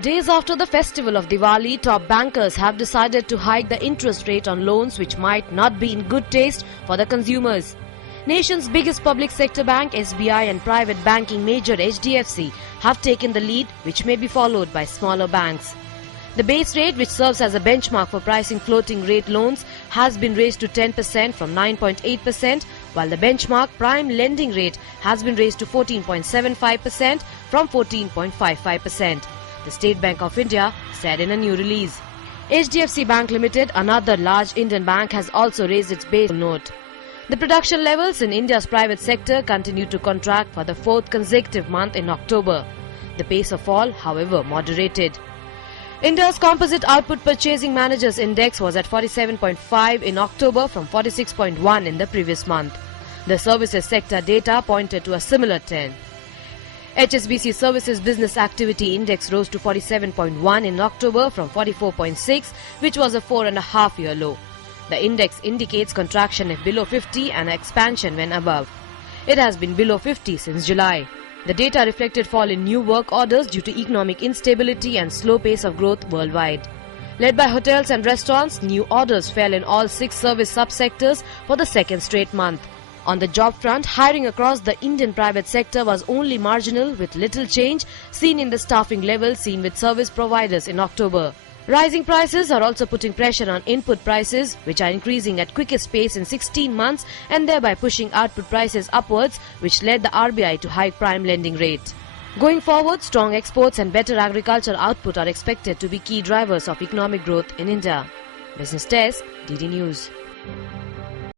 Days after the festival of Diwali, top bankers have decided to hike the interest rate on loans which might not be in good taste for the consumers. Nation's biggest public sector bank SBI and private banking major HDFC have taken the lead, which may be followed by smaller banks. The base rate, which serves as a benchmark for pricing floating rate loans, has been raised to 10% from 9.8%, while the benchmark prime lending rate has been raised to 14.75% from 14.55%. The State Bank of India said in a new release. HDFC Bank Limited, another large Indian bank, has also raised its base note. The production levels in India's private sector continued to contract for the fourth consecutive month in October. The pace of fall, however, moderated. India's Composite Output Purchasing Managers Index was at 47.5 in October from 46.1 in the previous month. The services sector data pointed to a similar trend. HSBC Services Business Activity Index rose to 47.1 in October from 44.6, which was a 4.5-year low. The index indicates contraction if below 50 and expansion when above. It has been below 50 since July. The data reflected fall in new work orders due to economic instability and slow pace of growth worldwide. Led by hotels and restaurants, new orders fell in all 6 service subsectors for the second straight month. On the job front, hiring across the Indian private sector was only marginal, with little change seen in the staffing levels seen with service providers in October. Rising prices are also putting pressure on input prices, which are increasing at quickest pace in 16 months and thereby pushing output prices upwards, which led the RBI to hike prime lending rate. Going forward, strong exports and better agricultural output are expected to be key drivers of economic growth in India. Business Desk, DD News.